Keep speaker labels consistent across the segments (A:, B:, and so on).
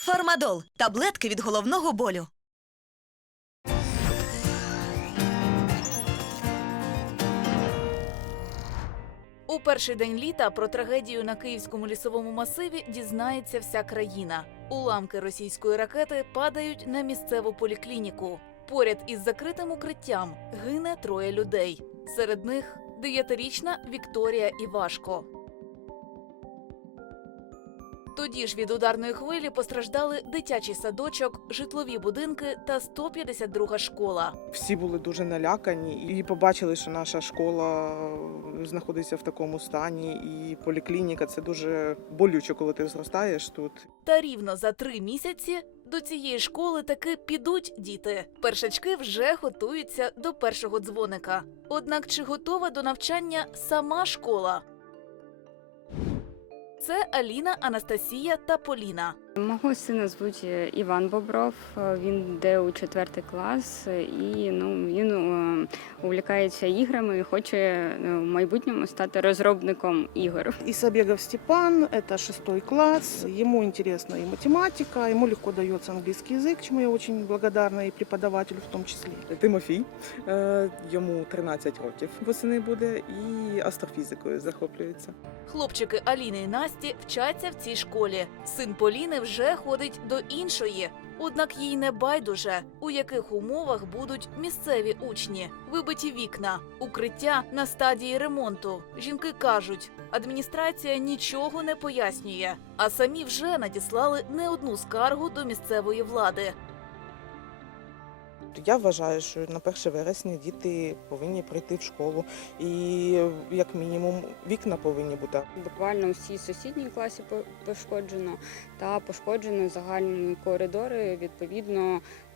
A: Фармадол – таблетки від головного болю.
B: У перший день літа про трагедію на Київському лісовому масиві дізнається вся країна. Уламки російської ракети падають на місцеву поліклініку. Поряд із закритим укриттям гине 3 людей. Серед них 9-річна Вікторія Івашко. Тоді ж від ударної хвилі постраждали дитячий садочок, житлові будинки та 152-га школа.
C: Всі були дуже налякані і побачили, що наша школа знаходиться в такому стані, і поліклініка – це дуже болюче, коли ти зростаєш тут.
B: Та рівно за 3 місяці до цієї школи таки підуть діти. Першачки вже готуються до першого дзвоника. Однак чи готова до навчання сама школа? Це Аліна, Анастасія та Поліна.
D: Мого сина звуть Іван Бобров, він йде у 4 клас і він увлікається іграми і хоче в майбутньому стати розробником ігор.
E: Исабегов Степан, это 6 класс, ему интересна и математика, ему легко дается английский язык, чему я очень благодарна, и преподавателю в том числе.
C: Тимофій, йому 13 років восени буде, і астрофізикою захоплюється.
B: Хлопчики Аліни і Насті вчаться в цій школі. Син Поліни вже ходить до іншої. Однак їй не байдуже, у яких умовах будуть місцеві учні. Вибиті вікна, укриття на стадії ремонту. Жінки кажуть, адміністрація нічого не пояснює, а самі вже надіслали не одну скаргу до місцевої влади.
C: Я вважаю, що на 1 вересня діти повинні прийти в школу, і як мінімум вікна повинні бути.
D: Буквально всі сусідні класи пошкоджено та пошкоджено загальні коридори. Відповідно,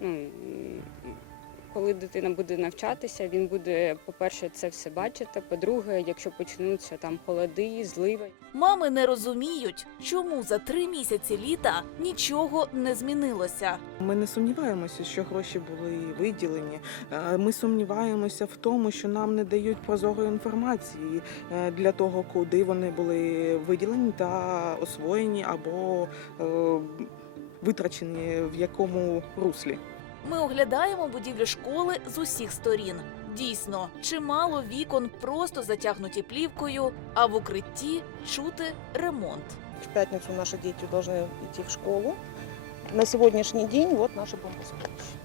D: коли дитина буде навчатися, він буде, по-перше, це все бачити, по-друге, якщо почнуться там холоди, зливи.
B: Мами не розуміють, чому за 3 місяці літа нічого не змінилося.
C: Ми не сумніваємося, що гроші були виділені. Ми сумніваємося в тому, що нам не дають прозорої інформації для того, куди вони були виділені та освоєні або витрачені в якому руслі.
B: Ми оглядаємо будівлю школи з усіх сторін. Дійсно, чимало вікон просто затягнуті плівкою, а в укритті чути ремонт.
E: В пятницу наши дети должны идти в школу. На сегодняшний день вот наше бомбосховище.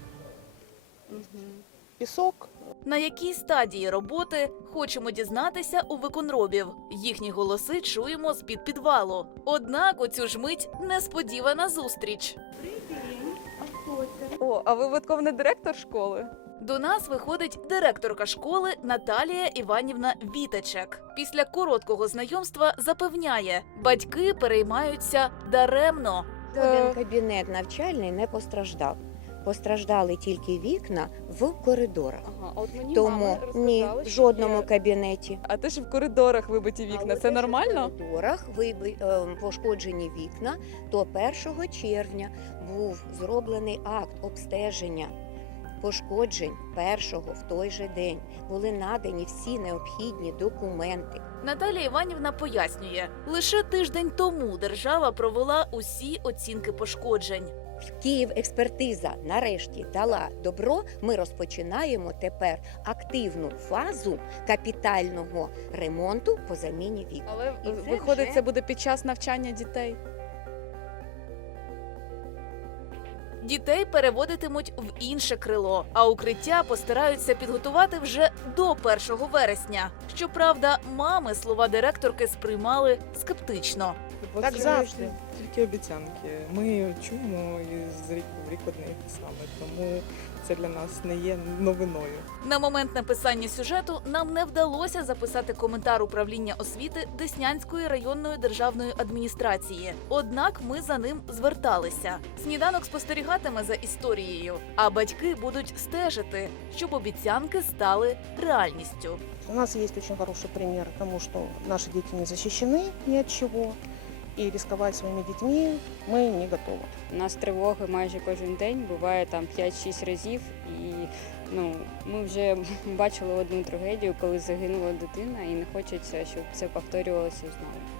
E: Песок.
B: На якій стадії роботи хочемо дізнатися у виконробів. Їхні голоси чуємо з-під підвалу. Однак у цю ж мить несподівана зустріч.
F: О, а ви випадково не директор школи?
B: До нас виходить директорка школи Наталія Іванівна Вітечек. Після короткого знайомства запевняє, батьки переймаються даремно.
G: Жоден кабінет навчальний не постраждав. Постраждали тільки вікна в коридорах.
F: Ага, а от мені
G: Тому
F: мама
G: ні,
F: розказала,
G: в
F: що
G: жодному
F: є-
G: кабінеті.
F: А те, що в коридорах вибиті вікна,
G: Але
F: це
G: те, що
F: нормально?
G: В коридорах пошкоджені вікна, то 1 червня був зроблений акт обстеження пошкоджень першого в той же день. Були надані всі необхідні документи.
B: Наталія Іванівна пояснює, лише тиждень тому держава провела усі оцінки пошкоджень.
G: Київекспертиза нарешті дала добро. Ми розпочинаємо тепер активну фазу капітального ремонту по заміні вікон.
F: Але
G: І це
F: виходить,
G: вже-
F: це буде під час навчання дітей.
B: Дітей переводитимуть в інше крило, а укриття постараються підготувати вже до 1 вересня. Щоправда, мами слова директорки сприймали скептично.
E: Так завжди.
C: Тільки обіцянки. Ми чуємо і з рік в рік одне і те саме, тому це для нас не є новиною.
B: На момент написання сюжету нам не вдалося записати коментар управління освіти Деснянської районної державної адміністрації. Однак ми за ним зверталися. Сніданок спостерігатиме за історією, а батьки будуть стежити, щоб обіцянки стали реальністю.
E: У нас есть очень хороший пример тому, что наши дети не защищены ни от чего, и рисковать своими детьми мы не готовы.
D: У нас тривоги майже кожен день, буває там 5-6 разів. І ми вже бачили одну трагедію, коли загинула дитина, і не хочеться, щоб це повторювалося знову.